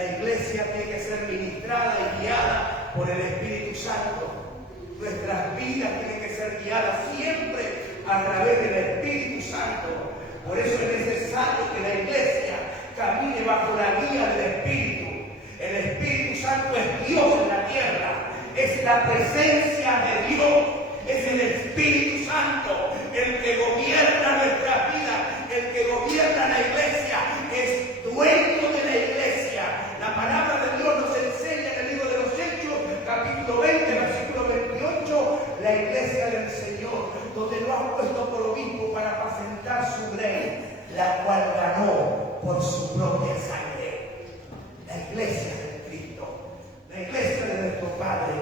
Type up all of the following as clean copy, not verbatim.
La iglesia tiene que ser ministrada y guiada por el Espíritu Santo. Nuestras vidas tienen que ser guiadas siempre a través del Espíritu Santo. Por eso es necesario que la iglesia camine bajo la guía del Espíritu. El Espíritu Santo es Dios en la tierra, es la presencia de Dios, es el Espíritu Santo el que gobierna nuestra vida, el que gobierna la iglesia, es dueño de la iglesia. La palabra de Dios nos enseña en el libro de los Hechos, capítulo 20, versículo 28, la iglesia del Señor, donde lo ha puesto por obispo para apacentar su grey, la cual ganó por su propia sangre. La iglesia de Cristo, la iglesia de nuestro Padre.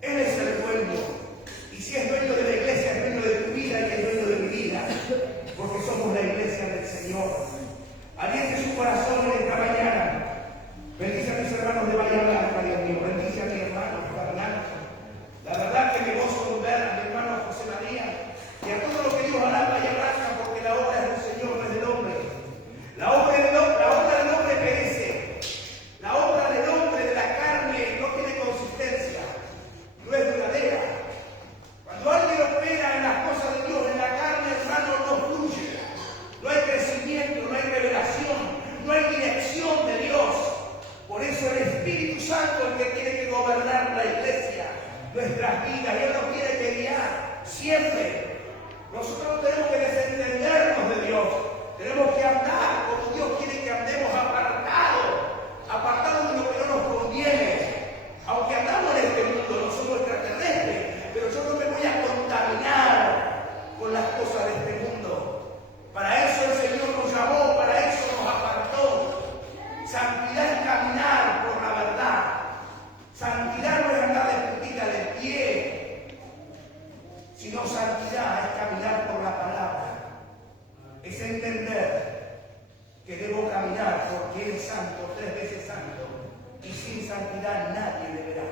Él es el dueño. Y si es dueño de la iglesia, es dueño de tu vida y es dueño de mi vida. Porque somos la iglesia del Señor. Aliente su corazón en esta mañana. Bendice a mis hermanos de Bahía Blanca, Dios mío. Bendice a mi hermano Fernando. La verdad que me gozo de ver a mi hermano José María y a todo lo que Dios hará en Bahía Blanca, porque la obra es del Señor, no es del hombre. La obra del hombre perece. La obra del hombre, de la carne, no tiene consistencia, no es duradera. Cuando alguien opera en las cosas de Dios, en la carne, hermano, no fluye. No hay crecimiento, no hay revelación, no hay dirección de Dios. Por eso el Espíritu Santo es el que tiene que gobernar la iglesia, nuestras vidas, y Él nos tiene que guiar siempre. Nosotros tenemos que desentendernos de Dios, tenemos que andar como Dios quiere que andemos, apartados de lo que no nos conviene. Aunque andamos en este mundo, no somos extraterrestres, pero yo no me voy a contaminar con las cosas de este mundo. Para eso el Señor nos llamó, para eso nos apartó. Santidad es caminar por la verdad. Santidad no es andar de puntita de pie, sino santidad es caminar por la palabra. Es entender que debo caminar porque Él es santo, 3 veces santo, y sin santidad nadie le verá.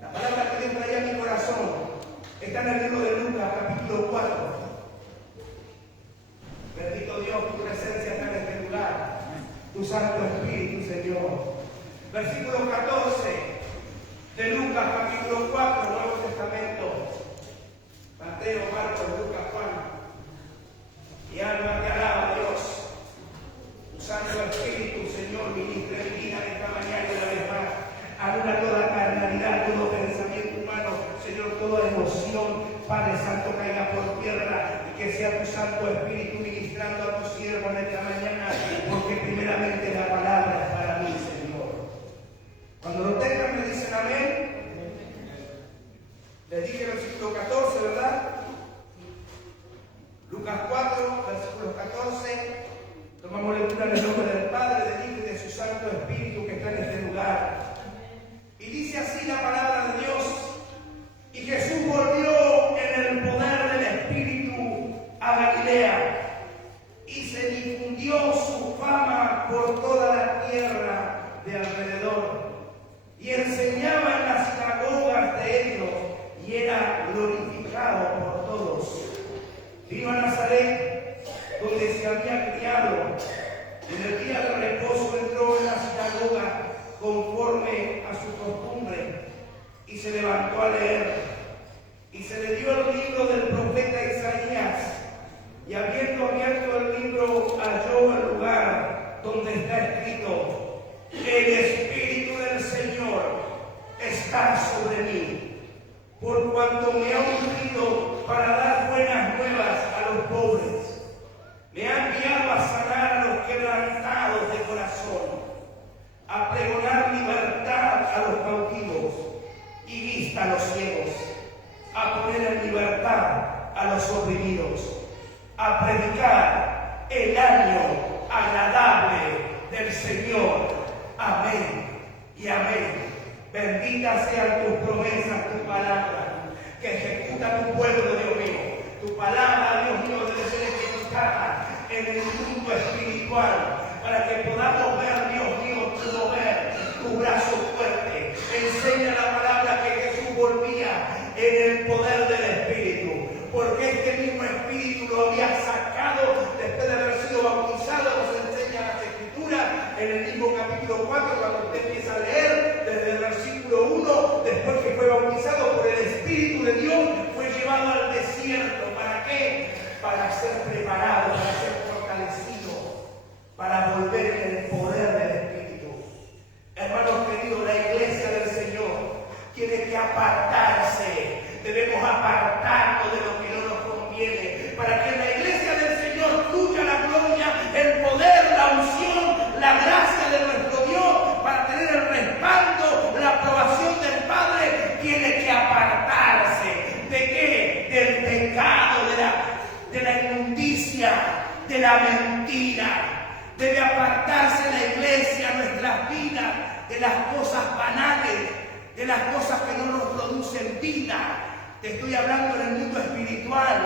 La palabra que Dios traía a mi corazón está en el libro de Lucas, capítulo 4. Bendito Dios, tu presencia está en este lugar, tu Santo Espíritu, Señor. Versículo 14 de Lucas, capítulo 4, Nuevo Testamento. Mateo, Marcos, Lucas, Juan. Y alma que alaba a Dios. Tu Santo Espíritu, Señor, ministra en vida en esta mañana y una vez más. Anula toda carnalidad, todo pensamiento humano, Señor, toda emoción, Padre Santo, caiga por tierra y que sea tu Santo Espíritu ministrando a tu siervo en esta mañana, porque primeramente la palabra es para mí, Señor. Cuando lo tengan me dicen amén. Les dije el versículo 14, ¿verdad? Lucas 4, versículo 14. Tomamos lectura en el nombre del Padre, del Hijo y de su Santo Espíritu que está en este lugar. Y dice así la palabra de Dios. Y Jesús volvió en el poder del Espíritu a Galilea, y se difundió su fama por toda la tierra de alrededor. Y enseñaba en las sinagogas de ellos, y era glorificado por todos. Vino a Nazaret, donde se había criado. En el día del reposo entró en la sinagoga conforme a su costumbre, y se levantó a leer. Y se le dio el libro del profeta Isaías, y habiendo abierto el libro, halló el lugar donde está escrito: el Espíritu del Señor está sobre mí, por cuanto me ha ungido para dar buenas nuevas a los pobres. Me ha enviado a sanar a los quebrantados de corazón, a pregonar libertad a los cautivos y vista a los ciegos, a poner en libertad a los oprimidos, a predicar el año agradable del Señor. Amén y amén. Bendita sean tus promesas, tu palabra, que ejecuta tu pueblo, Dios mío. Tu palabra, Dios mío, debe ser ejecutada en el mundo espiritual, para que podamos ver, Dios mío, tu mover, tu brazo fuerte. Enseña la palabra que Jesús volvía en el poder del Espíritu, porque este mismo Espíritu lo había sacado después de haber sido bautizado, nos enseña las Escrituras en el mismo capítulo capítulo 4, cuando usted empieza a leer desde el versículo 1, después que fue bautizado por el Espíritu de Dios, fue llevado al desierto. ¿Para qué? Para ser preparado, para ser fortalecido, para volver en el poder del Espíritu. Hermanos queridos, la iglesia del Señor tiene que apartarse. Debemos apartarnos de lo que no nos conviene, para que en la iglesia del Señor fluya la gloria, el poder, la unción, la gracia de nuestro Dios. Para tener el respaldo, la aprobación del Padre, tiene que apartarse. ¿De qué? Del pecado, de la inmundicia, de la mentira. Debe apartarse la iglesia, nuestras vidas, de las cosas banales, de las cosas que no nos producen vida. Te estoy hablando en el mundo espiritual.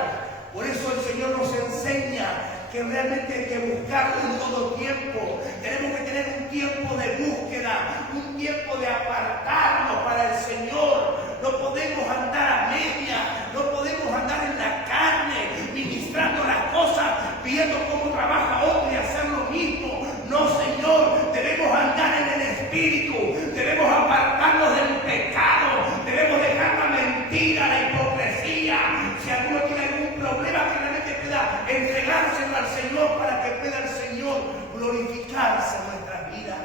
Por eso el Señor nos enseña que realmente hay que buscarlo en todo tiempo. Tenemos que tener un tiempo de búsqueda, un tiempo de apartarnos para el Señor. No podemos andar a media, no podemos andar en la carne, ministrando las cosas, viendo cómo trabaja otro y hacer lo mismo. No, Señor, debemos andar en el Espíritu, debemos apartarnos del pecado, debemos dejar la mentira, la hipocresía. Si alguno tiene algún problema, que realmente pueda entregárselo al Señor para que pueda el Señor glorificarse en nuestras vidas.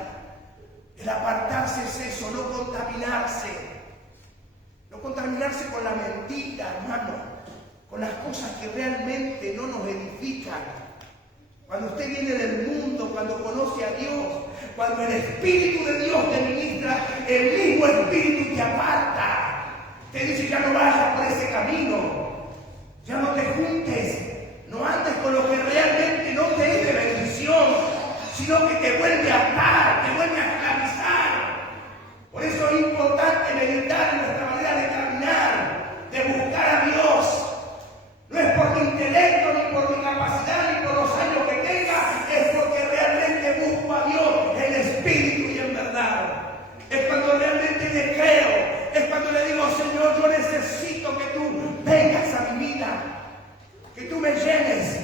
El apartarse es eso, no contaminarse. No contaminarse con la mentira, hermano, con las cosas que realmente no nos edifican. Cuando usted viene del mundo, cuando conoce a Dios, cuando el Espíritu de Dios te ministra, el mismo Espíritu te aparta. Te dice, ya no vayas por ese camino, ya no te juntes, no andes con lo que realmente no te es de bendición, sino que te vuelve a atar, te vuelve a esclavizar. Por eso es importante meditar en nuestra manera de caminar, de buscar a Dios. No es por mi intelecto, ni por mi capacidad, ni por los años que tenga, es porque realmente busco a Dios en espíritu y en verdad. Es cuando realmente le creo, es cuando le digo, Señor, yo necesito que tú vengas a mi vida, que tú me llenes,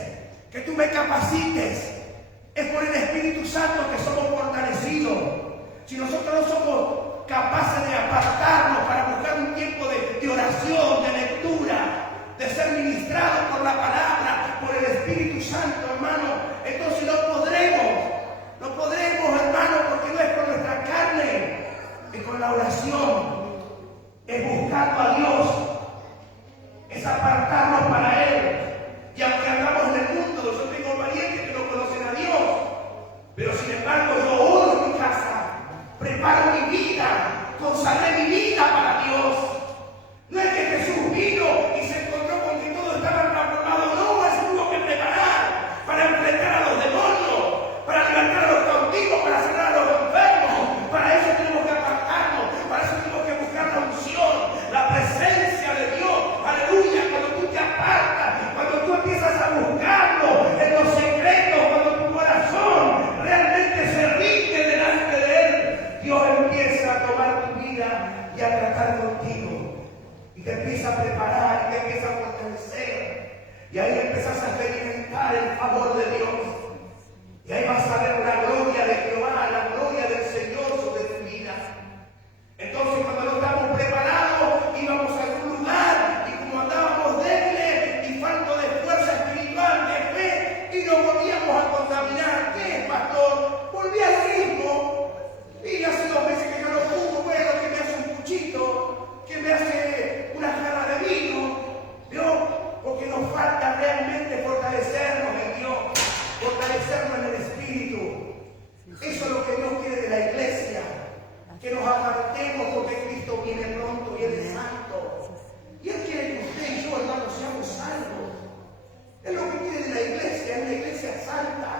que tú me capacites. Es por el Espíritu Santo que somos fortalecidos. Si nosotros no somos capaces de apartarnos para buscar un tiempo de oración, de lectura, de ser ministrados por la palabra, por el Espíritu Santo, hermano, entonces no podremos, hermano, porque no es con nuestra carne, es con la oración, es buscando a Dios, es apartarnos para Él. Y aunque andamos en el mundo, yo tengo parientes que no conocen a Dios, pero sin embargo yo oro en mi casa, preparo mi vida, consagré mi vida para Dios. No es que Jesús vino y se encontró con que todo estaba transformado, no, Él tuvo que preparar para enfrentar a los demonios, para levantar a los cautivos, para sanar a los enfermos. Para eso tenemos que apartarnos, para eso tenemos que buscar la unción, la presencia de Dios. Aleluya, cuando tú te apartas, cuando tú empiezas a buscarlo en los secretos, cuando tu corazón realmente se rinde delante de Él, Dios empieza a tomar tu vida y a tratar contigo. Y te empieza a preparar, y te empieza a fortalecer. Y ahí empiezas a experimentar el favor de Dios. Y ahí vas a ver la gloria de Jehová, la gloria del Señor sobre tu vida. Entonces, cuando no estamos preparados, íbamos a algún lugar, y como andábamos débiles y faltos de fuerza espiritual, de fe, y nos volvíamos a contaminar. ¿Qué, pastor? Volví al ritmo. Y hace 2 meses que yo no fumo, bueno, que me hace un puchito, que me hace una jarra de vino, ¿vio? Porque nos falta realmente fortalecernos en Dios, fortalecernos en el Espíritu. Eso es lo que Dios quiere de la iglesia, que nos apartemos porque Cristo viene pronto, viene santo. Y Él quiere que usted y yo, hermanos, seamos salvos. Es lo que quiere de la iglesia, es una iglesia santa,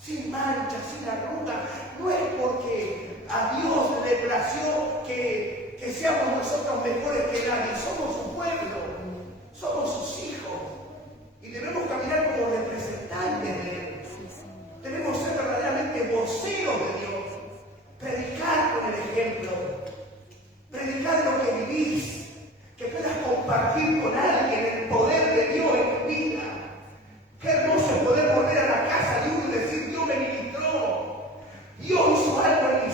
sin mancha, sin arruga. No es porque a Dios le plació que seamos nosotros mejores que nadie. Somos su pueblo, somos sus hijos, y debemos caminar como representantes de Él. Debemos ser verdaderamente voceros de Dios, predicar con el ejemplo, predicar lo que vivís, que puedas compartir con alguien el poder de Dios en tu vida. Qué hermoso es poder volver a la casa de uno y decir, Dios me ministró, Dios hizo algo en mi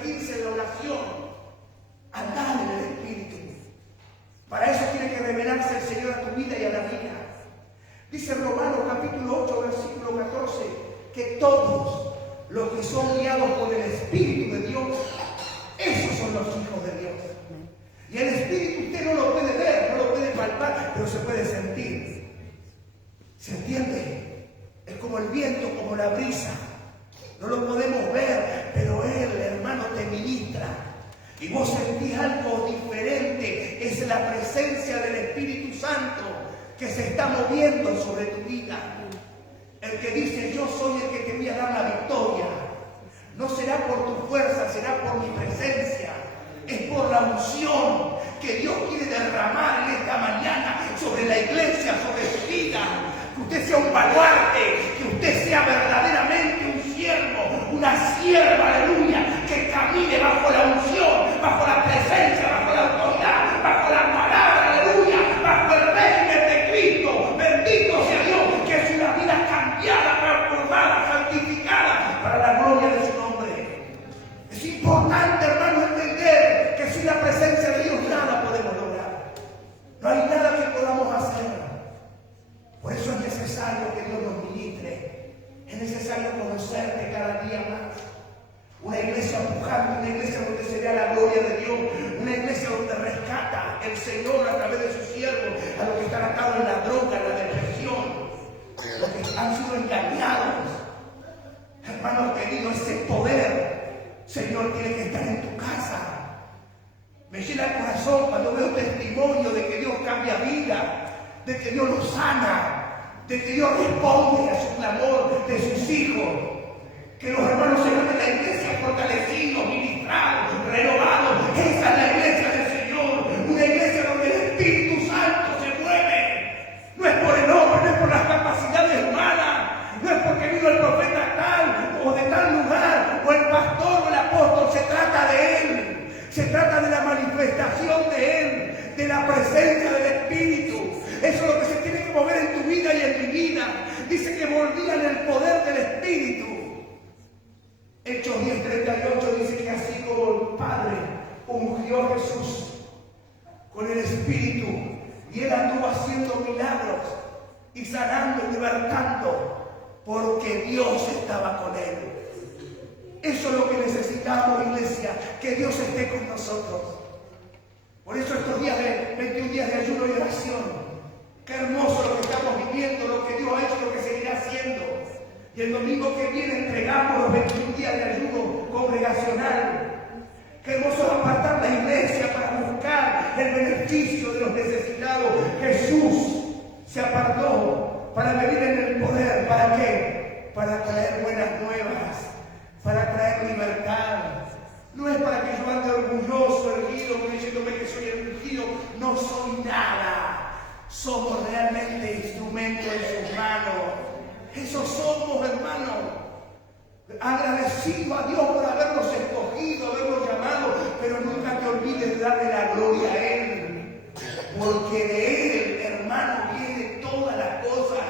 sumergirse en la oración, andar en el Espíritu. Para eso tiene que revelarse el Señor a tu vida y a la mía. Dice Romanos capítulo 8, versículo 14, que todos los que son guiados por el Espíritu de Dios, esos son los hijos de Dios. Y el Espíritu usted no lo puede ver, no lo puede palpar, pero se puede sentir. ¿Se entiende? Es como el viento, como la brisa. No lo podemos ver, pero Él, hermano, te ministra. Y vos sentís algo diferente. Es la presencia del Espíritu Santo que se está moviendo sobre tu vida. El que dice, yo soy el que te voy a dar la victoria. No será por tu fuerza, será por mi presencia. Es por la unción que Dios quiere derramar en esta mañana sobre la iglesia, sobre su vida. Que usted sea un baluarte, que usted sea verdaderamente un siervo, una sierva, aleluya, que camine bajo la unción, bajo la presencia, bajo la autoridad, bajo la palabra, aleluya, bajo el régimen de Cristo. Bendito sea Dios, que es una vida cambiada, transformada, santificada para la gloria de su nombre. Es importante, hermano, entender que sin la presencia de Dios nada podemos lograr. No hay nada que podamos hacer. Por eso es necesario que Dios nos ministre. Es necesario conocerte cada día más. Una iglesia pujante, una iglesia donde se vea la gloria de Dios. Una iglesia donde rescata el Señor a través de sus siervos a los que están atados en la droga, en la depresión, los que han sido engañados. Hermano querido, ese poder, Señor, tiene que estar en tu casa. Me llena el corazón cuando veo testimonio de que Dios cambia vida, de que Dios los sana, de que Dios responde a su clamor de sus hijos. Que los hermanos se van de la iglesia fortalecidos, ministrados, renovados. Esa es la iglesia del Señor. Una iglesia donde el Espíritu Santo se mueve. No es por el hombre, no es por las capacidades humanas. No es porque vino el profeta tal o de tal lugar, o el pastor o el apóstol. Se trata de Él. Se trata de la manifestación de Él, de la presencia del Espíritu. Eso es lo que se tiene que mover en tu vida y en mi vida. Dice que volvían el poder del Espíritu. Hechos 10:38 dice que así como el Padre ungió a Jesús con el Espíritu y Él anduvo haciendo milagros y sanando y libertando porque Dios estaba con Él. Eso es lo que necesitamos, iglesia, que Dios esté con nosotros. Por eso estos días de 21 días de ayuno y oración, qué hermoso lo que estamos viviendo, lo que Dios ha hecho, lo que seguirá haciendo. Y el domingo que viene entregamos los 21 días de ayuno congregacional. Qué hermoso es apartar la iglesia para buscar el beneficio de los necesitados. Jesús se apartó para venir en el poder. ¿Para qué? Para traer buenas nuevas, para traer libertad. No es para que yo ande orgulloso, erguido, diciéndome que soy el ungido. No soy nada. Somos realmente instrumentos en sus manos. Eso somos, hermanos. Agradecido a Dios por habernos escogido, habernos llamado, pero nunca te olvides de darle la gloria a Él. Porque de Él, hermano, viene todas las cosas.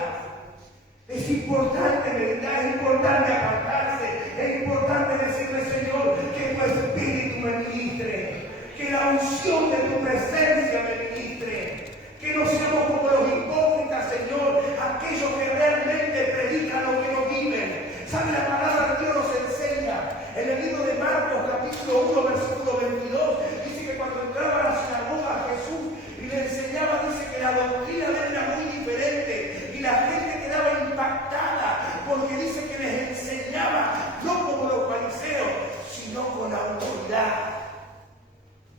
Es importante meditar, es importante apartarse, es importante decirle, Señor, que tu Espíritu me ministre, que la unción de tu presencia me ministre, que no seamos como los hipócritas, Señor, aquellos que realmente predican lo que no viven. ¿Sabe? La palabra de Dios nos enseña en el libro de Marcos, capítulo 1, versículo 22, dice que cuando entraba a la sinagoga Jesús y le enseñaba, dice que la doctrina de él era muy diferente y la gente quedaba impactada porque dice que les enseñaba no como los fariseos, sino con autoridad.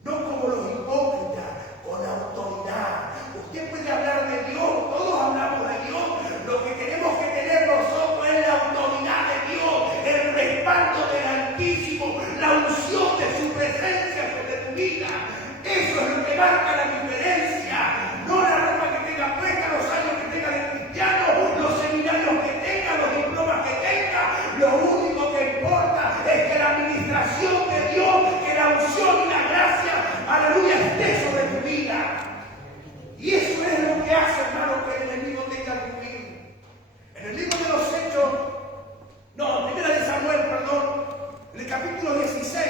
No como los hipócritas, con autoridad. Usted puede hablar de Dios, todos hablamos de Dios. Lo que tenemos que tener nosotros es la autoridad de Dios, el respaldo del Altísimo, la unción de su presencia sobre tu vida. Eso es lo que marca la diferencia. No la ropa que tenga puesta, los años que tenga de cristiano, los seminarios que tenga, los diplomas que tenga. Lo único que importa es que la administración de Dios, que la unción y la gracia, aleluya, esté sobre tu vida. Y eso es lo que hace, hermano, que el enemigo tenga que huir. En el libro de los Hechos, primera de Samuel, perdón, en el capítulo 16,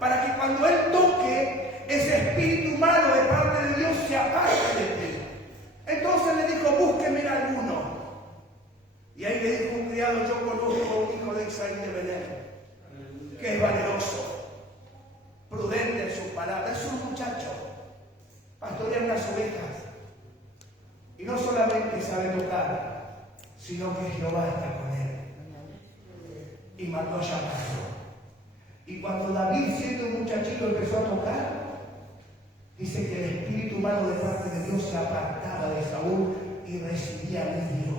para que cuando Él toque, ese espíritu malo de parte de Dios se aparte de ti. Entonces le dijo, búsqueme alguno. Y ahí le dijo un criado, yo conozco a un hijo de Isaí de Belén, que es valeroso, prudente en sus palabras, es un muchacho, pastorea unas ovejas, y no solamente sabe tocar, sino que Jehová está con él. Y mandó a llamarlo. Y cuando David, siendo un muchachito, empezó a tocar, dice que el espíritu humano de parte de Dios se apartaba de Saúl y recibía a Dios.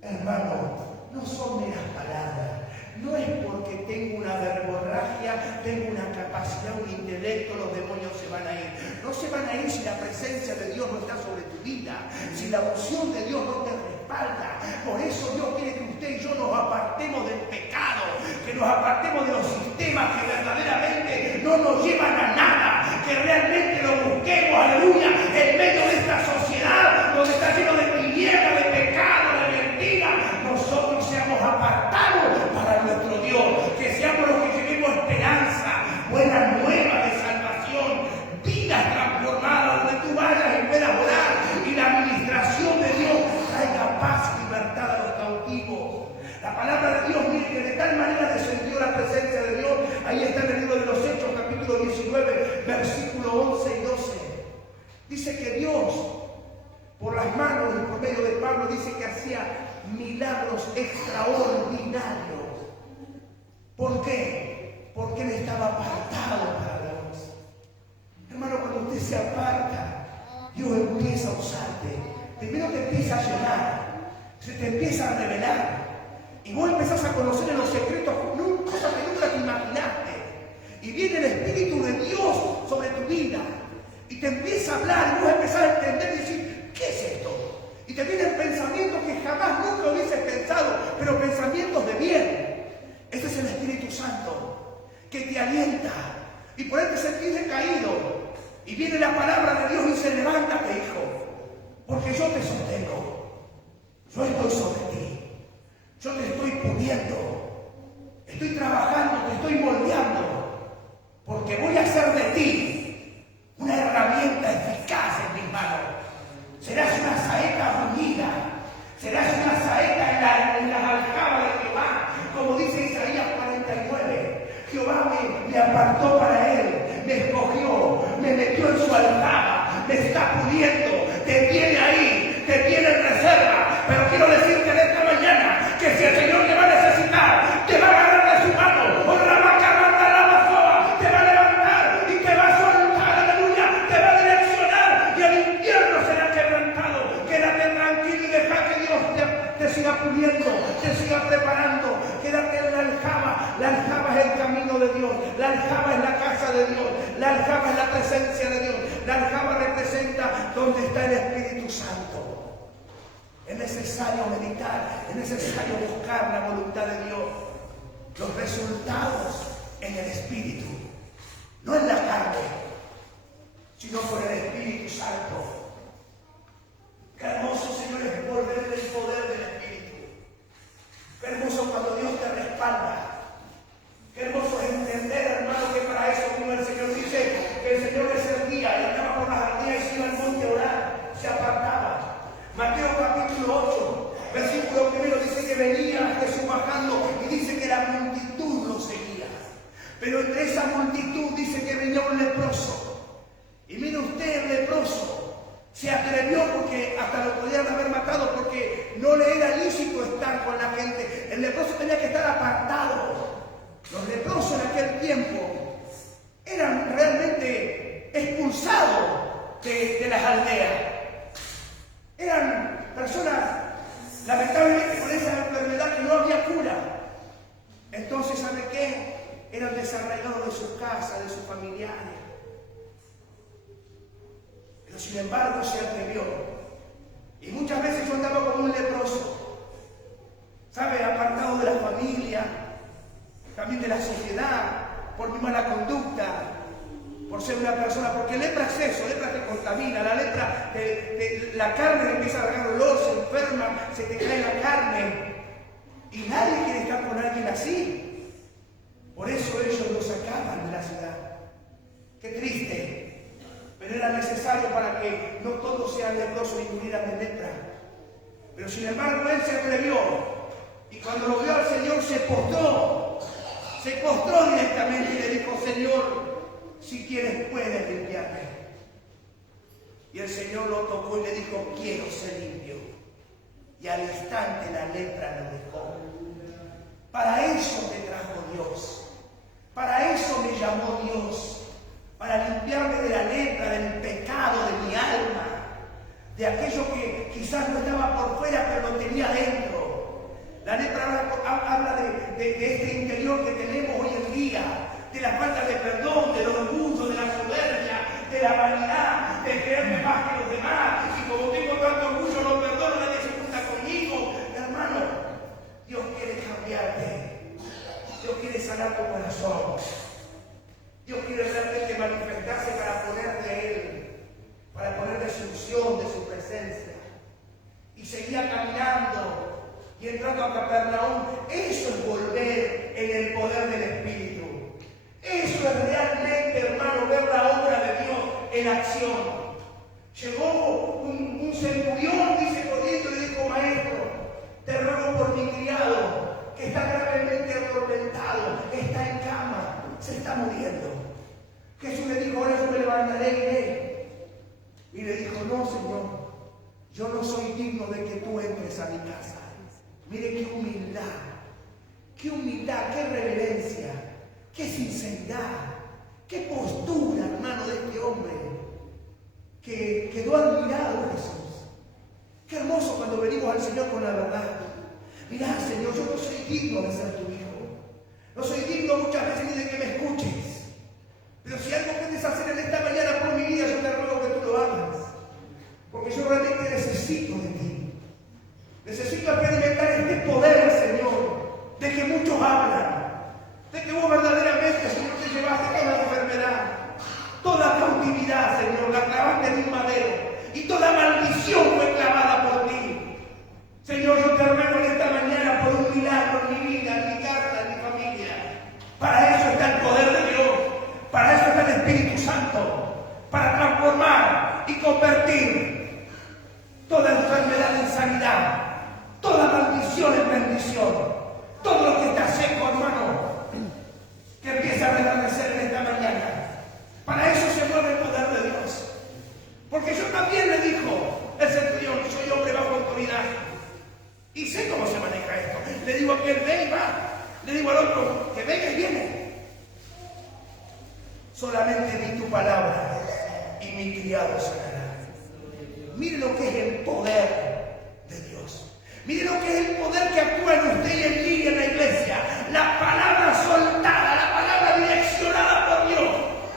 Hermano, no son meras palabras. No es porque tengo una verborragia, tengo una capacidad, un intelecto, los demonios se van a ir. No se van a ir si la presencia de Dios no está sobre tu vida, si la unción de Dios no te respalda. Por eso Dios quiere que usted y yo nos apartemos del pecado, que nos apartemos de los sistemas que verdaderamente no nos llevan a nada, que realmente lo busquemos, aleluya, en medio de esta sociedad donde está lleno de tinieblas, de pecado, de mentira. Nosotros seamos apartados para nuestro Dios, que seamos los que llevemos esperanza, buenas nuevas de salvación, vidas transformadas donde tú vayas y puedas orar y la administración de Dios traiga paz y libertad a los cautivos. La palabra de Dios, mire que de tal manera descendió la presencia de Dios. Ahí está en el libro de los Hechos, capítulo 19, versículo 11 y 12. Dice que Dios, por las manos y por medio de Pablo, dice que hacía milagros extraordinarios. ¿Por qué? Porque él estaba apartado para Dios. Hermano, cuando usted se aparta, Dios empieza a usarte. Primero te empieza a llenar, se te empieza a revelar. Y vos empezás a conocer en los secretos cosas que nunca te imaginaste. Y viene el Espíritu de Dios sobre tu vida. Y te empieza a hablar y vos empezás a entender y decir, ¿qué es esto? Y te vienen pensamientos que jamás nunca hubieses pensado, pero pensamientos de bien. Ese es el Espíritu Santo que te alienta. Y por él te sentís decaído. Y viene la palabra de Dios y dice, levántate, hijo, porque yo te sostengo. Yo estoy sobre ti. Yo te estoy puliendo. Estoy trabajando, te estoy moldeando. Porque voy a hacer de ti una herramienta eficaz en mis manos. Serás una saeta bruñida. Serás una saeta en las aljabas de Jehová. Como dice Isaías 49. Jehová me apartó para él. Me escogió. Me metió en su aljaba. Me está puliendo. Te tiene ahí. Te tiene en reserva. Pero quiero decirte en esta mañana que si el Señor te va a necesitar, te va a agarrar de su mano. Te va a levantar y te va a soltar. Aleluya. Te va a direccionar. Y el infierno será quebrantado. Quédate tranquilo y deja que Dios te siga puliendo, te siga preparando. Quédate en la aljaba. La aljaba es el camino de Dios. La aljaba es la casa de Dios. La aljaba es la presencia de Dios. La aljaba representa donde está el Espíritu Santo. Es necesario meditar, es necesario buscar la voluntad de Dios. Los resultados en el Espíritu, no en la carne, sino por el Espíritu Santo. Qué hermoso, Señor, es volver en el poder del Espíritu. Qué hermoso cuando Dios te respalda. Qué hermoso es entender, hermano, que para eso mismo el Señor dice que el Señor le servía y andaba por las aldeas y se iba al monte a orar, se apartaba. Mateo capítulo 8, versículo 1 dice que venía Jesús bajando y dice que la multitud lo seguía. Pero entre esa multitud dice que venía un leproso. Y mire usted, el leproso se atrevió porque hasta lo podían haber matado porque no le era lícito estar con la gente. El leproso tenía que estar apartado. Los leprosos en aquel tiempo eran realmente expulsados de las aldeas. Eran personas, lamentablemente, con esa enfermedad que no había cura. Entonces, ¿sabe qué? Eran desarraigados de sus casas, de sus familiares. Pero sin embargo se atrevió. Y muchas veces yo andaba como un leproso. ¿Sabe? Apartado de la familia, también de la sociedad, por mi mala conducta. Por ser una persona, porque lepra es eso, lepra te contamina, la lepra, la carne le empieza a agarrar olor, se enferma, se te cae la carne. Y nadie quiere estar con alguien así. Por eso ellos lo sacaban de las que no todos sean leprosos y murieran de lepra. Pero sin embargo él se atrevió, y cuando lo vio al Señor se postró directamente y le dijo: Señor, si quieres puedes limpiarme. Y el Señor lo tocó y le dijo: quiero ser limpio. Y al instante la lepra lo dejó. Para eso me trajo Dios, para eso me llamó Dios, para limpiarme de la lepra, del pecado de mi alma, de aquello que quizás no estaba por fuera pero lo tenía dentro. La lepra habla de este interior que tenemos hoy en día, de la falta de perdón, del orgullo, de la soberbia, de la vanidad, de creerme más que los demás. Y como tengo tanto orgullo, no perdono, nadie se junta conmigo. Hermano, Dios quiere cambiarte. Dios quiere sanar tu corazón. Dios quiere realmente manifestarse para poner de Él, para poner de su unción, de su presencia. Y seguía caminando y entrando a Capernaum. Eso es volver en el poder del Espíritu. Eso es realmente, hermano, ver la obra de Dios en acción. Llegó un centurión, dice, corriendo, y le dijo: Maestro, te ruego por mi criado, que está gravemente atormentado, está en cama, se está muriendo. Jesús le dijo: ahora yo me levantaré y iré. Y le dijo: no, Señor, yo no soy digno de que tú entres a mi casa. Mire qué humildad, qué reverencia, qué sinceridad, qué postura, hermano, de este hombre, que quedó admirado Jesús. Qué hermoso cuando venimos al Señor con la verdad. Mirá, Señor, yo no soy digno de ser tu hijo. No soy digno muchas veces ni de que me escuches. Pero si algo puedes hacer en esta mañana por mi vida, yo te ruego que tú lo hagas. Porque yo realmente necesito de ti. Necesito experimentar este poder, Señor, de que muchos hablan. De que vos verdaderamente, Señor, te llevaste toda enfermedad, toda cautividad, Señor, la clavaste en un madero. Y toda maldición fue clavada por ti. Señor, yo te ruego en esta mañana por un milagro en mi vida, en mi casa, en mi familia. Para eso está el poder de Dios. Para eso está el Espíritu Santo. Para transformar y convertir toda enfermedad en sanidad. Toda maldición en bendición. Todo lo que está seco, hermano, que empieza a reverdecer en esta mañana. Para eso se mueve el poder de Dios. Porque yo también le dijo el centurión: soy hombre bajo autoridad. Y sé cómo se maneja esto. Le digo a aquel: ve y va. Le digo al otro: que venga y viene. Solamente di tu palabra y mi criado sanará. Mire lo que es el poder de Dios. Mire lo que es el poder que actúa en usted y en mí y en la iglesia. La palabra soltada, la palabra direccionada por Dios,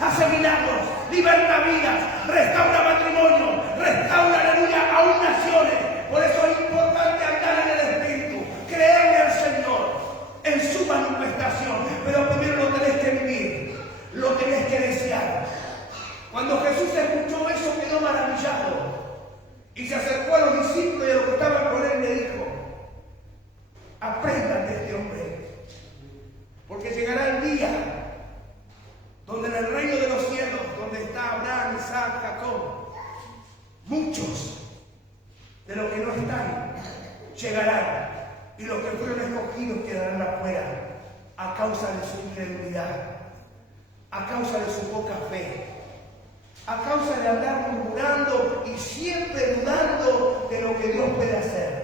hace milagros, liberta vidas, restaura matrimonio, restaura, aleluya, aún naciones. Por eso es importante andar en el Espíritu, creerle al Señor en su manifestación. Pero primero lo tenés que vivir, lo tenés que desear. Cuando Jesús escuchó eso, quedó maravillado. Y se acercó a los discípulos y a los que estaban con él y le dijo: aprendan de este hombre, porque llegará el día donde en el reino de los cielos, donde está Abraham, Isaac, Jacob, muchos de los que no están llegarán, y los que fueron escogidos quedarán afuera a causa de su incredulidad, a causa de su poca fe, a causa de andar murmurando y siempre dudando de lo que Dios puede hacer.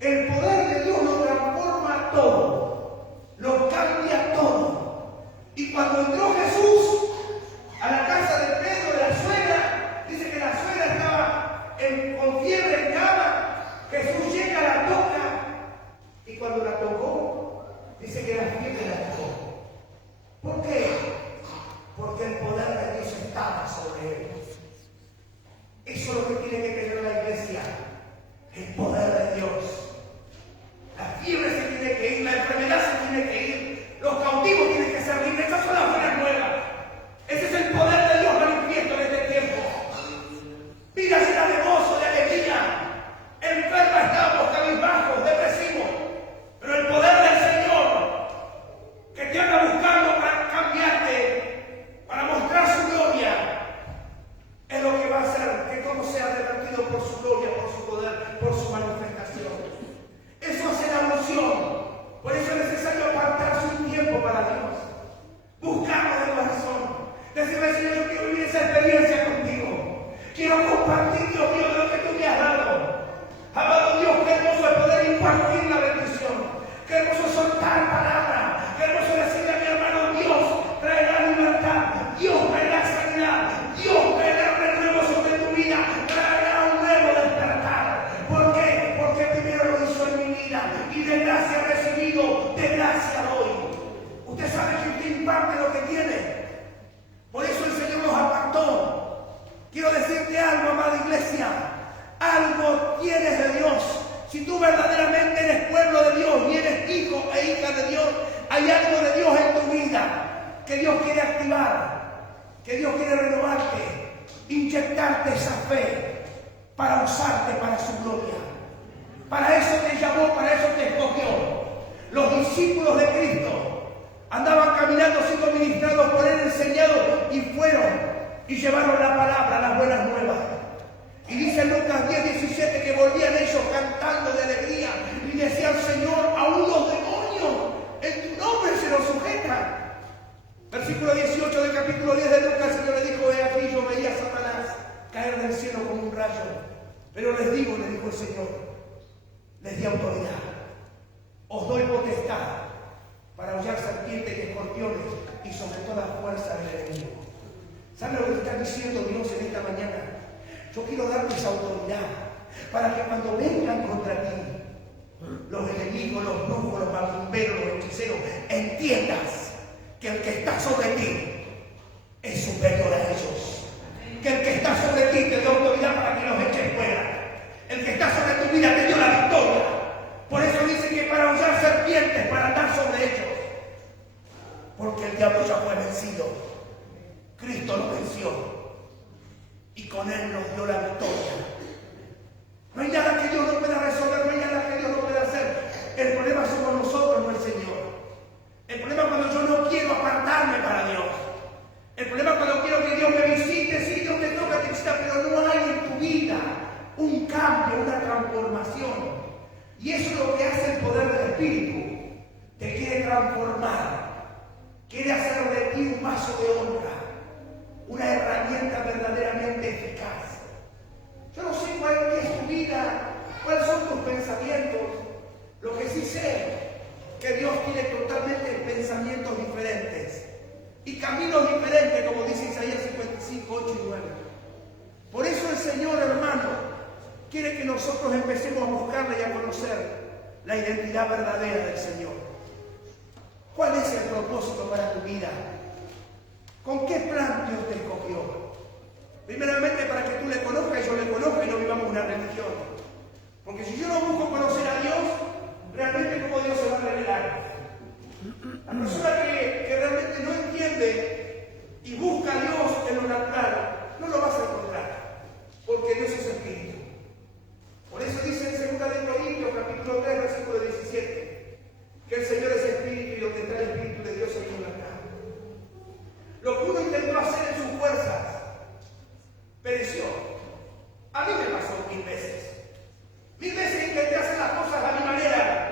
El poder de Dios lo transforma todo, lo cambia todo. Y cuando entró Jesús a la casa de Pedro, de la suegra, dice que la suegra estaba con fiebre en cama. Jesús llega, la toca, y cuando la tocó, dice que la fiebre la tocó. verdaderamente eres pueblo de Dios y eres hijo e hija de Dios, hay algo de Dios en tu vida que Dios quiere activar, que Dios quiere renovarte, inyectarte esa fe para usarte para su gloria. Para eso te llamó, para eso te escogió. Los discípulos de Cristo andaban caminando siendo ministrados por Él, enseñados, y fueron y llevaron la palabra, las buenas nuevas. Y dice Lucas 10:17 que volvían ellos cantando de alegría y decían: Señor, aún los demonios en tu nombre se los sujetan. Versículo 18 del capítulo 10 de Lucas, el Señor le dijo: he aquí, yo veía a Satanás caer del cielo como un rayo. Pero les digo, le dijo el Señor, les di autoridad, os doy potestad para hollar serpientes y escorpiones y sobre toda fuerza del enemigo. ¿Saben lo que está diciendo Dios en esta mañana? Yo quiero darte esa autoridad para que cuando vengan contra ti los enemigos, los brujos, los macumberos, los hechiceros, entiendas que el que está sobre ti es superior a ellos. Que el que está sobre ti te da autoridad para que los eches fuera. El que está sobre tu vida te dio la victoria. Por eso dice que para hollar serpientes, para andar sobre ellos. Porque el diablo ya fue vencido. Cristo lo venció. Y con Él nos dio la victoria. No hay nada que Dios no pueda resolver, no hay nada que Dios no pueda hacer. El problema somos nosotros, no el Señor. El problema es cuando yo no quiero apartarme para Dios. El problema es cuando quiero que Dios me visite. Sí, Dios te toca, te visita, pero no hay en tu vida un cambio, una transformación. Y eso es lo que hace el poder del Espíritu. Te quiere transformar. Quiere hacer de ti un vaso de honra. Una herramienta verdaderamente eficaz. Yo no sé cuál es tu vida, cuáles son tus pensamientos. Lo que sí sé, que Dios tiene totalmente pensamientos diferentes y caminos diferentes, como dice Isaías 55, 8 y 9. Por eso el Señor, hermano, quiere que nosotros empecemos a buscarle y a conocer la identidad verdadera del Señor. ¿Cuál es el propósito para tu vida? ¿Con qué plan Dios te escogió? Primeramente para que tú le conozcas y yo le conozca y no vivamos una religión. Porque si yo no busco conocer a Dios, realmente ¿cómo Dios se va a revelar? La persona que realmente no entiende y busca a Dios en lo natural, no lo vas a encontrar. Porque Dios es espíritu. Por eso dice en 2 de Corintios, capítulo 3, versículo 17, que el Señor es espíritu y donde está el espíritu de Dios hay libertad. Lo que uno intentó hacer en sus fuerzas pereció. A mí me pasó 1000 veces. 1000 veces intenté hacer las cosas a mi manera,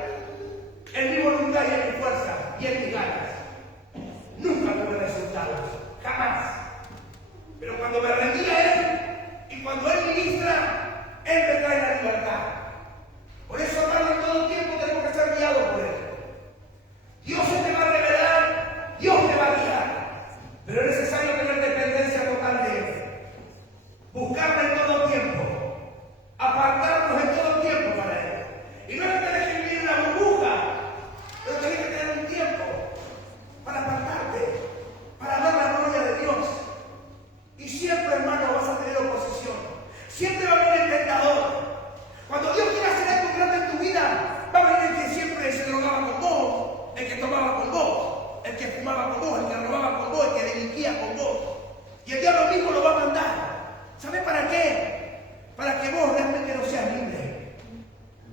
en mi voluntad y en mi fuerza y en mis ganas. Nunca tuve resultados, jamás. Pero cuando me rendí a Él y cuando Él ministra, Él me trae la libertad. Por eso, hermano, en todo tiempo tenemos que ser guiados por Él. Dios se te va a revelar, Dios te va a guiar. Pero es necesario tener dependencia total de Él. Buscarle en todo tiempo. Apartarnos en todo tiempo para Él. Y no es que tenés que vivir en una burbuja, pero tenés que tener un tiempo para apartarte, para ver la gloria de Dios. Y siempre, hermano, vas a tener oposición. Siempre va a haber el tentador. Cuando Dios quiera hacer algo grande en tu vida, va a haber el que siempre se drogaba con vos, el que tomaba con vos, el que fumaba con vos, el que robaba con vos, el que delinquía con vos. Y el diablo mismo lo va a mandar. ¿Sabe para qué? Para que vos realmente no seas libre.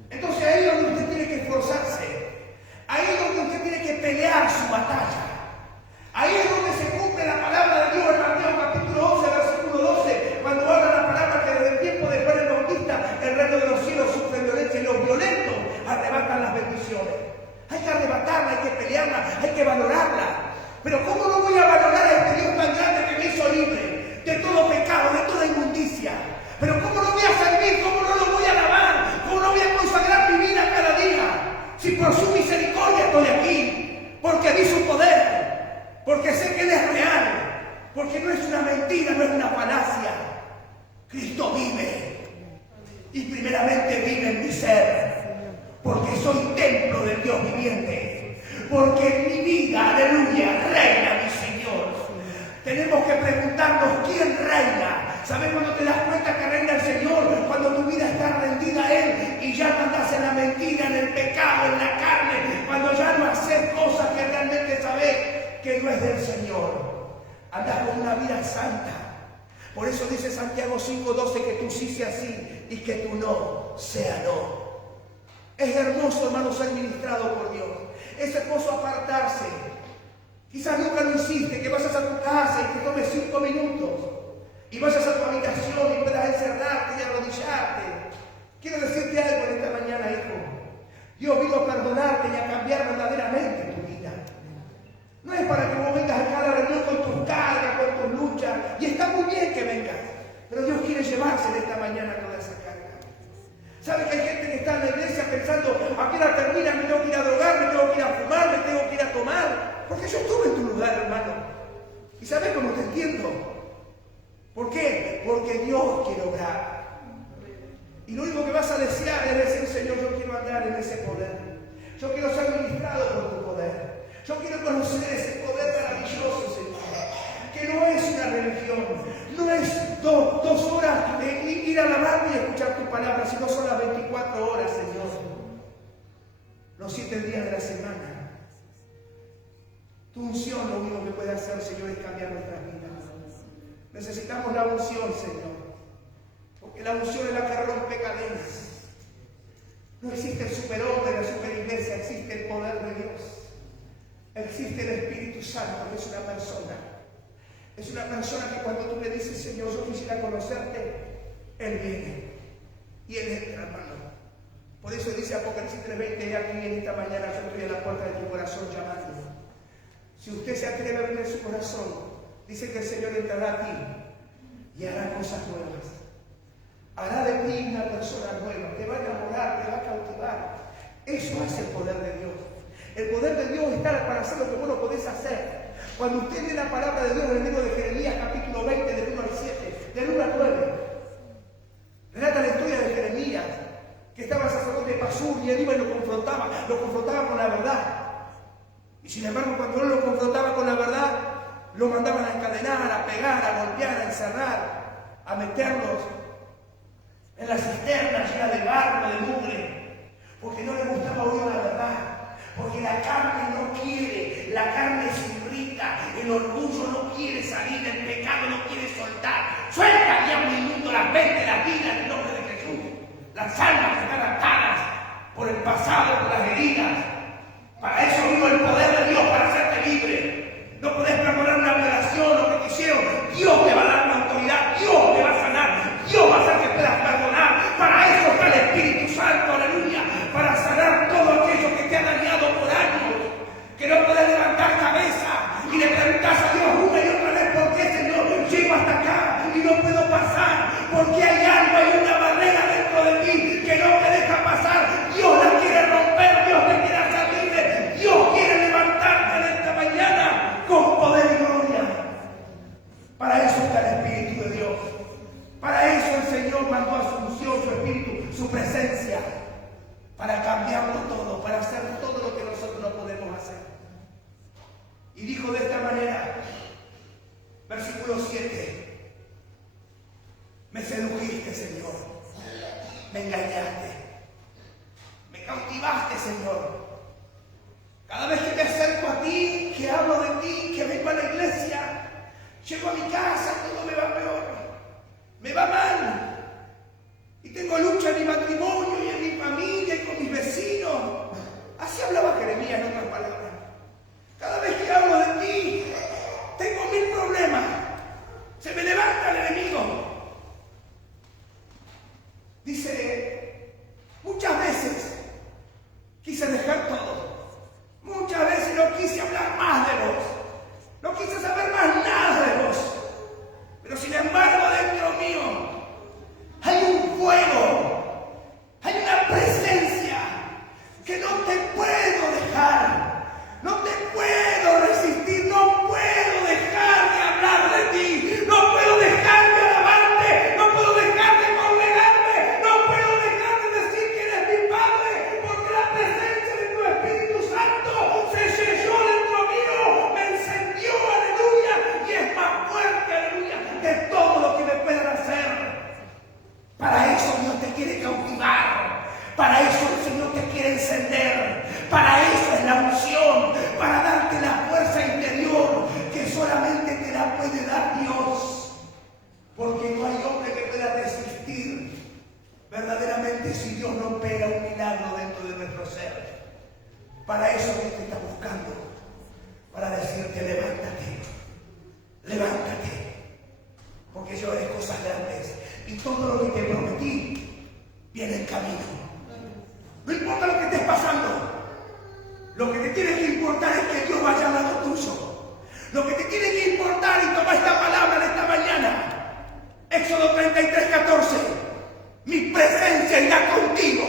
Entonces ahí es donde usted tiene que esforzarse. Ahí es donde usted tiene que pelear su batalla. Ahí es donde se cumple la palabra de Dios en Mateo capítulo 11, versículo 12, cuando habla la palabra que desde el tiempo de Juan el Bautista el reino de los cielos sufre violencia y los violentos arrebatan las bendiciones. Hay que arrebatarla, hay que pelearla, hay que valorarla. Pero ¿cómo no voy a valorar a este Dios tan grande que me hizo libre de todo pecado, de toda inmundicia? Pero ¿cómo no voy a servir? ¿Cómo no lo voy a alabar? ¿Cómo no voy a consagrar mi vida cada día? Si por su misericordia estoy aquí, porque vi su poder, porque sé que Él es real, porque no es una mentira, no es una falacia. Cristo vive y primeramente vive en mi ser, porque soy templo del Dios viviente, porque en mi vida, aleluya, reina mi Señor. Tenemos que preguntarnos quién reina, ¿Sabes cuando te das cuenta que reina el Señor? Cuando tu vida está rendida a Él y ya no andas en la mentira, en el pecado, en la carne. Cuando ya no haces cosas que realmente sabes que no es del Señor. Andas con una vida santa. Por eso dice Santiago 5:12 que tú sí sea sí y que tu no sea no. Es hermoso, hermano, ser ministrado por Dios. Es hermoso apartarse. Quizás nunca lo hiciste, que vayas a tu casa y te tomes 5 minutos y vayas a tu habitación y puedas encerrarte y arrodillarte. Quiero decirte algo en esta mañana, hijo. Dios vino a perdonarte y a cambiar verdaderamente tu vida. No es para que vos vengas acá a la reunión con tus cargas, con tus luchas, y está muy bien que vengas, pero Dios quiere llevarse de esta mañana toda esa carga. ¿Sabe que hay gente que está en la iglesia pensando, a qué hora termina, me tengo que ir a drogar, me tengo que ir a fumar, me tengo que ir a tomar? Porque yo estuve en tu lugar, hermano. ¿Y sabes cómo te entiendo? ¿Por qué? Porque Dios quiere obrar. Y lo único que vas a desear es decir, Señor, yo quiero andar en ese poder. Yo quiero ser ministrado por tu poder. Yo quiero conocer ese poder maravilloso, Señor. Que no es una religión. No es dos horas de ir a alabarme y escuchar tu palabra, sino son las 24 horas, Señor. Los 7 días de la semana. Tu unción lo único que puede hacer, Señor, es cambiar nuestras vidas. Necesitamos la unción, Señor. Porque la unción es la que rompe cadenas. No existe el superhombre, la superiglesia, existe el poder de Dios. Existe el Espíritu Santo, que es una persona. Es una persona que cuando tú le dices, Señor, yo quisiera conocerte, Él viene. Y Él entra, hermano. Por eso dice Apocalipsis 3:20, aquí en esta mañana yo estoy a la puerta de tu corazón llamando. Si usted se atreve a abrir su corazón, dice que el Señor entrará a ti y hará cosas nuevas. Hará de ti una persona nueva, te va a enamorar, te va a cautivar. Eso hace el poder de Dios. El poder de Dios está para hacer lo que vos no podés hacer. Cuando usted lee la palabra de Dios en el libro de Jeremías, capítulo 20, del 1 al 7, del 1 al 9, relata la historia de Jeremías, que estaba el sacerdote Pasur y él iba y lo confrontaba con la verdad. Y sin embargo, cuando él lo confrontaba con la verdad, lo mandaban a encadenar, a pegar, a golpear, a encerrar, a meterlos en la cisterna llena de barro, de mugre, porque no le gustaba oír la verdad, porque la carne no quiere, la carne se irrita, el orgullo no quiere salir, el pecado no quiere soltar. Suelta, diablo inmundo, las vete, las vidas en el nombre de Jesús, las almas que están atadas por el pasado, por las heridas. Para eso vino el poder de Dios, para hacerte libre. No podés perdonar una violación, lo que te hicieron. Dios te va a dar una autoridad, Dios te va a sanar, Dios va a hacer que puedas perdonar. Para eso está el Espíritu Santo, aleluya. Para sanar todo aquello que te ha dañado por años. Que no podés levantar cabeza y le preguntás a Dios una y otra vez, ¿por qué, Señor, llego hasta acá y no puedo pasar? Porque hay algo, hay una barrera dentro de ti que no te deja pasar. Dios la quiere romper, Dios te quiere hacer libre, Dios quiere levantarte en esta mañana con poder y gloria. Para eso está el Espíritu de Dios. Para eso el Señor mandó a su unción, su Espíritu, su presencia, para cambiarlo todo, para hacer todo lo que nosotros no podemos hacer. Y dijo de esta manera, versículo 7, me sedujiste, Señor, me engañaste, me cautivaste, Señor. Cada vez que me acerco a ti, que hablo de ti, que vengo a la iglesia, llego a mi casa, todo me va peor, me va mal. Y tengo lucha en mi matrimonio y en mi familia y con mis vecinos. Así hablaba Jeremías, en otras palabras. Cada vez que hablo de ti, tengo 1000 problemas. Se me levanta el enemigo. Dice, muchas veces quise dejar todo. Muchas veces no quise hablar más de vos. No quise saber más nada de vos. todo lo que te prometí viene en camino. No importa lo que estés pasando, lo que te tiene que importar es que Dios vaya al lado tuyo. Lo que te tiene que importar, y toma esta palabra de esta mañana, Éxodo 33:14, mi presencia irá contigo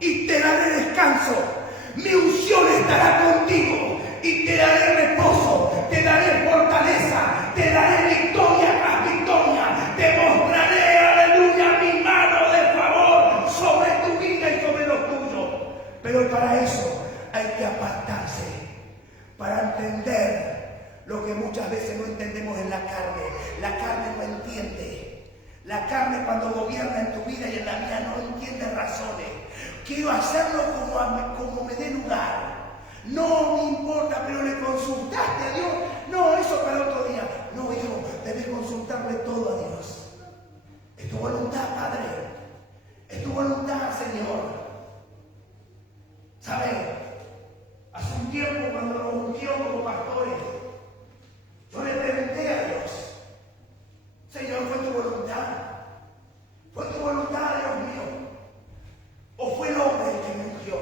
y te daré descanso. Mi unción estará contigo y te daré reposo, te daré fortaleza, te daré victoria tras victoria, te mostraré, aleluya, mi mano de favor sobre tu vida y sobre los tuyos. Pero para eso hay que apartarse, para entender lo que muchas veces no entendemos en la carne. La carne no entiende. La carne, cuando gobierna en tu vida y en la mía, no entiende razones. Quiero hacerlo como me dé lugar. No me importa, pero le consultaste a Dios. No, eso para otro día. No, hijo, debes consultarle todo a Dios. Es tu voluntad, Padre. Es tu voluntad, Señor. ¿Sabe? Hace un tiempo, cuando nos ungió como pastores, yo le pregunté a Dios, Señor, ¿fue tu voluntad? ¿Fue tu voluntad, Dios mío? ¿O fue el hombre el que me ungió?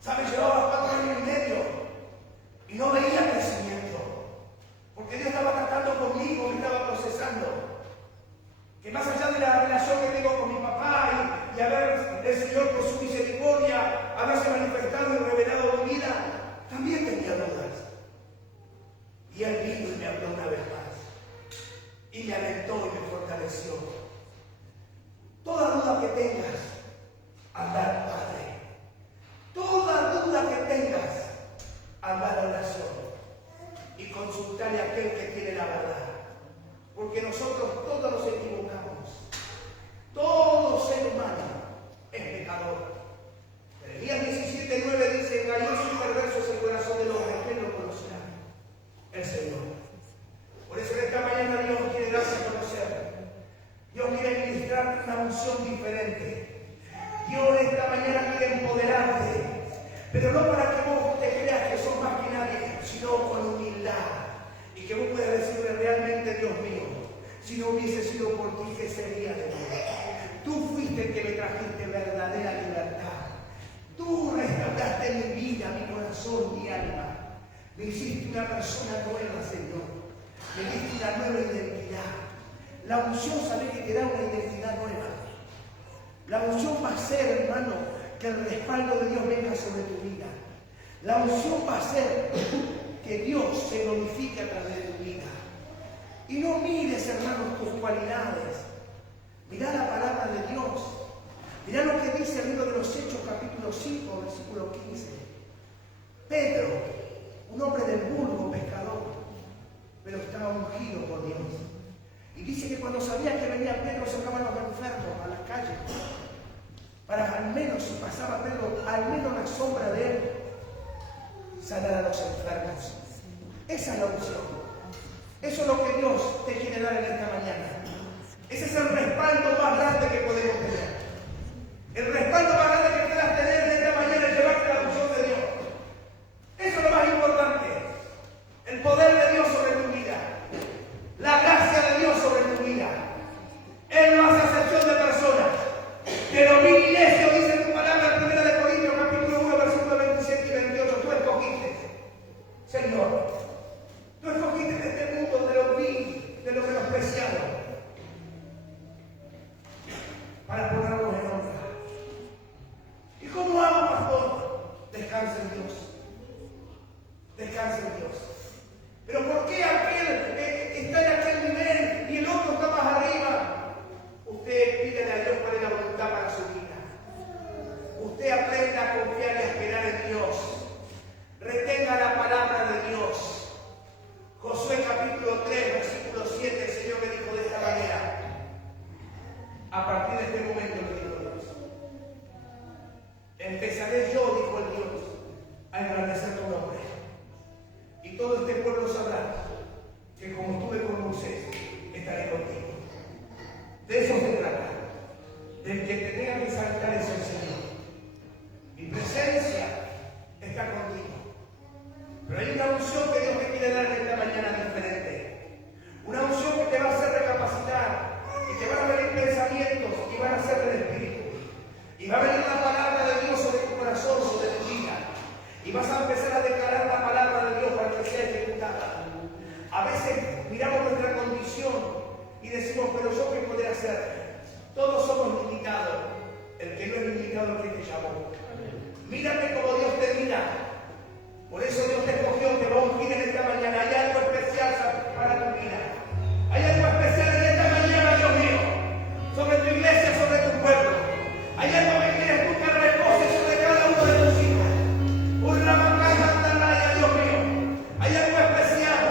¿Sabes? Llevaba 4 años y medio y no veía crecimiento, porque Dios estaba tratando conmigo, me estaba procesando. Que más allá de la relación que tengo con mi papá y haber el Señor por su misericordia haberse manifestado y revelado mi vida, también tenía dudas. Y Él vino y me habló una vez más, y me alentó y me fortaleció. Toda duda que tengas, anda al Padre. Toda duda que tengas, anda a la oración y consultarle a aquel que tiene la verdad. Porque nosotros todos nos equivocamos. Todo ser humano es pecador. Jeremías 17:9 dice: engañoso y perverso es el corazón del hombre, ¿quién lo conocerá? El Señor. Por eso en esta mañana Dios quiere darse a conocer. Dios quiere ministrarte una unción diferente. Dios en esta mañana quiere empoderarte, pero no para que vos te creas que sos más que nadie, sino con humildad. Y que vos puedas decirle realmente: Dios mío, si no hubiese sido por ti, ¿qué sería de mí? Tú fuiste el que me trajiste verdadera libertad. Tú restauraste mi vida, mi corazón, mi alma. Me hiciste una persona nueva, Señor. Me diste una nueva identidad. La unción, ¿sabes que te da una identidad nueva? La unción va a ser, hermano, que el respaldo de Dios venga sobre tu vida. La unción va a ser que Dios se glorifique a través de tu vida. Y no mires, hermanos, tus cualidades. Mirá la palabra de Dios. Mirá lo que dice el libro de los Hechos, capítulo 5, versículo 15. Pedro, un hombre del vulgo, pescador, pero estaba ungido por Dios. Y dice que cuando sabía que venía Pedro, sacaban a los enfermos a las calles, para al menos, si pasaba Pedro, al menos la sombra de él, sanar a los enfermos. Esa es la unción. Eso es lo que Dios te quiere dar en esta mañana. Ese es el respaldo más grande que podemos tener. El respaldo más grande que puedas tener en esta mañana es llevarte la unción de Dios. Eso es lo más importante. El poder de Dios sobre tu vida. La gracia de Dios sobre tu vida. Él no hace acepción de personas. Pero mi iglesia, dice tu palabra en 1 Corintios capítulo 1, versículos 27 y 28. Tú escogiste, Señor. Tú escogiste de este mundo, de lo vil, de lo menospreciado, para ponernos en honra. y decimos, pero yo qué podré hacer. Todos somos limitados. El que no es limitado es el que te llamó. Mírate como Dios te mira. Por eso Dios te escogió, te va a ungir en esta mañana. Hay algo especial para tu vida. Hay algo especial en esta mañana, Dios mío, sobre tu iglesia, sobre tu pueblo. Hay algo que quieres tú que repose sobre cada uno de tus hijos. Una macana, Dios mío. Hay algo especial,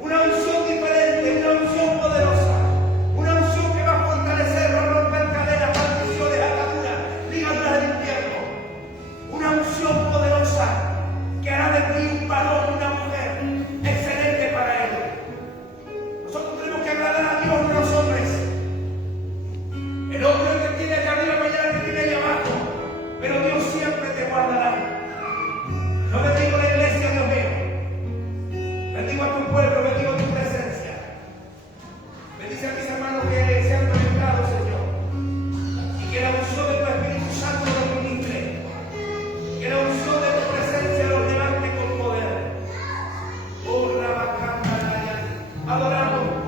una unción diferente, una unción poderosa, una unción que va a fortalecer, va a romper cadenas, maldiciones, ataduras, ligaduras del infierno. Una unción poderosa que hará de ti un varón, una mujer excelente para Él. Nosotros tenemos que agradar a Dios, no a los hombres. El hombre que tiene acá arriba, mañana te tiene allá abajo, pero Dios siempre te guardará. No bendigo la iglesia, Dios mío. Bendigo a tu pueblo, bendigo tu presencia. Bendice a mis hermanos que se han conectado, Señor. Y que la unción de tu Espíritu Santo los ministre. Que la unción de tu presencia los levante con poder. Oh, Rabacán, adoramos.